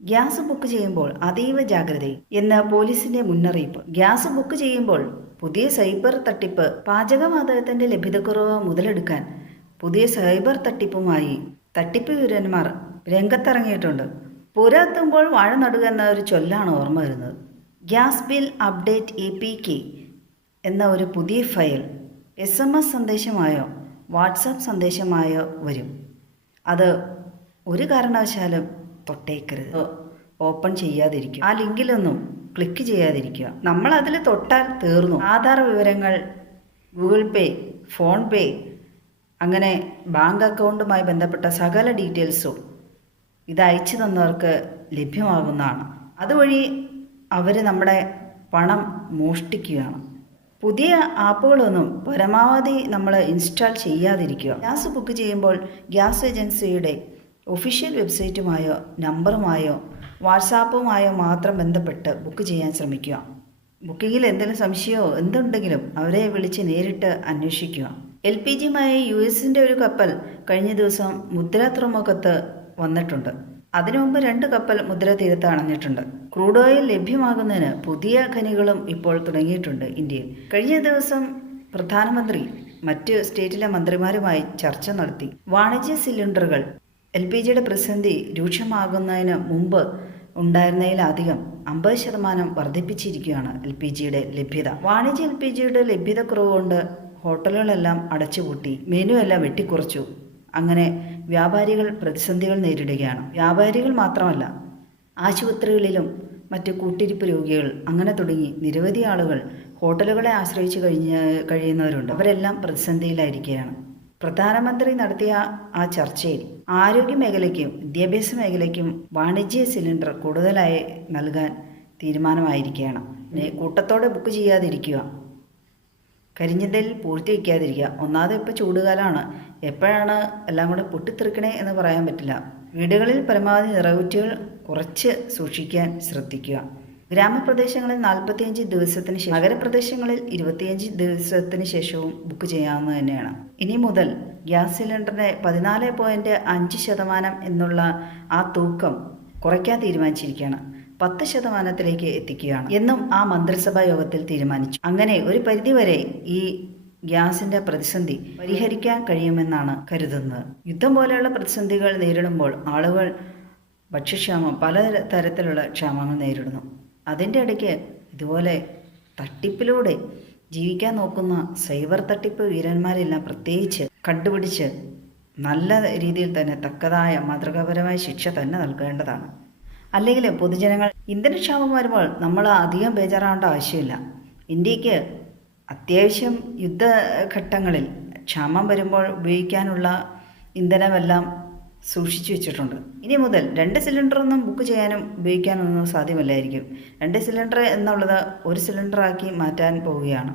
Gas book ചെയ്യുമ്പോൾ അതീവ ജാഗ്രത എന്ന് പോലീസിന്റെ മുന്നറിയിപ്പ്. ഗ്യാസ് ബുക്ക് ചെയ്യുമ്പോൾ പുതിയ സൈബർ തട്ടിപ്പ്. പാചകവാതകത്തിന്റെ ലഭ്യതക്കുറവ് മുതലെടുക്കാൻ പുതിയ സൈബർ തട്ടിപ്പുമായി തട്ടിപ്പ് വീരന്മാർ രംഗത്തിറങ്ങിയിട്ടുണ്ട്. പുര എത്തുമ്പോൾ വാഴ നടുക എന്ന ഒരു ചൊല്ലാണ് ഓർമ്മ വരുന്നത്. ഗ്യാസ് ബിൽ അപ്ഡേറ്റ് APK എന്ന ഒരു പുതിയ ഫയൽ SMS സന്ദേശമായോ വാട്സാപ്പ് സന്ദേശമായോ വരും. അത് ഒരു കാരണവശാലും തൊട്ടേക്കരുത്. ഓപ്പൺ ചെയ്യാതിരിക്കുക. ആ ലിങ്കിലൊന്നും ക്ലിക്ക് ചെയ്യാതിരിക്കുക. നമ്മൾ അതിൽ തൊട്ടാൽ തീർന്നു. ആധാർ വിവരങ്ങൾ, ഗൂഗിൾ പേ, ഫോൺ പേ, അങ്ങനെ ബാങ്ക് അക്കൗണ്ടുമായി ബന്ധപ്പെട്ട സകല ഡീറ്റെയിൽസും ഇത് അയച്ചു തന്നവർക്ക് ലഭ്യമാകുന്നതാണ്. അതുവഴി അവർ നമ്മുടെ പണം മോഷ്ടിക്കുകയാണ്. പുതിയ ആപ്പുകളൊന്നും പരമാവധി നമ്മൾ ഇൻസ്റ്റാൾ ചെയ്യാതിരിക്കുക. ഗ്യാസ് ബുക്ക് ചെയ്യുമ്പോൾ ഗ്യാസ് ഏജൻസിയുടെ ഒഫീഷ്യൽ വെബ്സൈറ്റുമായോ നമ്പറുമായോ വാട്സാപ്പുമായോ മാത്രം ബന്ധപ്പെട്ട് ബുക്ക് ചെയ്യാൻ ശ്രമിക്കുക. ബുക്കിങ്ങിൽ എന്തെങ്കിലും സംശയമോ എന്തുണ്ടെങ്കിലും അവരെ വിളിച്ച് നേരിട്ട് അന്വേഷിക്കുക. LPGയുമായി US-ന്റെ ഒരു കപ്പൽ കഴിഞ്ഞ ദിവസം മുദ്ര തുറമുഖത്ത് വന്നിട്ടുണ്ട്. അതിനു മുമ്പ് 2 കപ്പൽ മുദ്ര തീരത്ത് അണഞ്ഞിട്ടുണ്ട്. ക്രൂഡ് ഓയിൽ ലഭ്യമാകുന്നതിന് പുതിയ ഖനികളും ഇപ്പോൾ തുടങ്ങിയിട്ടുണ്ട് ഇന്ത്യയിൽ. കഴിഞ്ഞ ദിവസം പ്രധാനമന്ത്രി മറ്റ് സ്റ്റേറ്റിലെ മന്ത്രിമാരുമായി ചർച്ച നടത്തി. വാണിജ്യ സിലിണ്ടറുകൾ LPGയുടെ പ്രതിസന്ധി രൂക്ഷമാകുന്നതിന് മുമ്പ് ഉണ്ടായിരുന്നതിലധികം 50% വർദ്ധിപ്പിച്ചിരിക്കുകയാണ് LPGയുടെ ലഭ്യത. വാണിജ്യ LPGയുടെ ലഭ്യത കുറവുകൊണ്ട് ഹോട്ടലുകളെല്ലാം അടച്ചുപൂട്ടി, മെനു എല്ലാം വെട്ടിക്കുറച്ചു. അങ്ങനെ വ്യാപാരികൾ പ്രതിസന്ധികൾ നേരിടുകയാണ്. വ്യാപാരികൾ മാത്രമല്ല, ആശുപത്രികളിലും മറ്റ് കൂട്ടിരിപ്പ് രോഗികൾ, അങ്ങനെ തുടങ്ങി നിരവധി ആളുകൾ ഹോട്ടലുകളെ ആശ്രയിച്ച് കഴിയുന്നവരുണ്ട്. അവരെല്ലാം പ്രതിസന്ധിയിലായിരിക്കുകയാണ്. പ്രധാനമന്ത്രി നടത്തിയ ആ ചർച്ചയിൽ ആരോഗ്യ മേഖലയ്ക്കും വിദ്യാഭ്യാസ മേഖലയ്ക്കും വാണിജ്യ സിലിണ്ടർ കൂടുതലായി നൽകാൻ തീരുമാനമായിരിക്കുകയാണ്. കൂട്ടത്തോടെ ബുക്ക് ചെയ്യാതിരിക്കുക, കരിഞ്ഞതിൽ പൂഴ്ത്തി വയ്ക്കാതിരിക്കുക. ഒന്നാമത് ഇപ്പോൾ ചൂടുകാലമാണ്, എപ്പോഴാണ് എല്ലാം കൂടെ പൊട്ടിത്തെറിക്കണേ എന്ന് പറയാൻ പറ്റില്ല. വീടുകളിൽ പരമാവധി നിറകുറ്റികൾ കുറച്ച് സൂക്ഷിക്കാൻ ശ്രദ്ധിക്കുക. ഗ്രാമപ്രദേശങ്ങളിൽ 45 ദിവസത്തിന് ശേഷം, നഗരപ്രദേശങ്ങളിൽ 25 ദിവസത്തിന് ശേഷവും ബുക്ക് ചെയ്യാവുന്നത് തന്നെയാണ്. ഇനി മുതൽ ഗ്യാസ് സിലിണ്ടറിന് 14.5% എന്നുള്ള ആ തൂക്കം കുറയ്ക്കാൻ തീരുമാനിച്ചിരിക്കുകയാണ്. 10%-ത്തിലേക്ക് എത്തിക്കുകയാണ് എന്നും ആ മന്ത്രിസഭാ യോഗത്തിൽ തീരുമാനിച്ചു. അങ്ങനെ ഒരു പരിധിവരെ ഈ ഗ്യാസിന്റെ പ്രതിസന്ധി പരിഹരിക്കാൻ കഴിയുമെന്നാണ് കരുതുന്നത്. യുദ്ധം പോലെയുള്ള പ്രതിസന്ധികൾ നേരിടുമ്പോൾ ആളുകൾ ഭക്ഷ്യക്ഷാമം, പല തരത്തിലുള്ള ക്ഷാമങ്ങൾ നേരിടുന്നു. അതിൻ്റെ ഇടയ്ക്ക് ഇതുപോലെ തട്ടിപ്പിലൂടെ ജീവിക്കാൻ നോക്കുന്ന സൈബർ തട്ടിപ്പ് വീരന്മാരെല്ലാം പ്രത്യേകിച്ച് കണ്ടുപിടിച്ച് നല്ല രീതിയിൽ തന്നെ തക്കതായ മാതൃകാപരമായ ശിക്ഷ തന്നെ നൽകേണ്ടതാണ്. അല്ലെങ്കിൽ പൊതുജനങ്ങൾ ഇന്ധനക്ഷാമം വരുമ്പോൾ നമ്മൾ അധികം ബേജാറാവേണ്ട ആവശ്യമില്ല. ഇന്ത്യക്ക് അത്യാവശ്യം യുദ്ധഘട്ടങ്ങളിൽ ക്ഷാമം വരുമ്പോൾ ഉപയോഗിക്കാനുള്ള ഇന്ധനമെല്ലാം സൂക്ഷിച്ചു വെച്ചിട്ടുണ്ട്. ഇനി മുതൽ 2 സിലിണ്ടറൊന്നും ബുക്ക് ചെയ്യാനും ഉപയോഗിക്കാനൊന്നും സാധ്യമല്ലായിരിക്കും. 2 സിലിണ്ടർ എന്നുള്ളത് 1 സിലിണ്ടറാക്കി മാറ്റാൻ പോവുകയാണ്.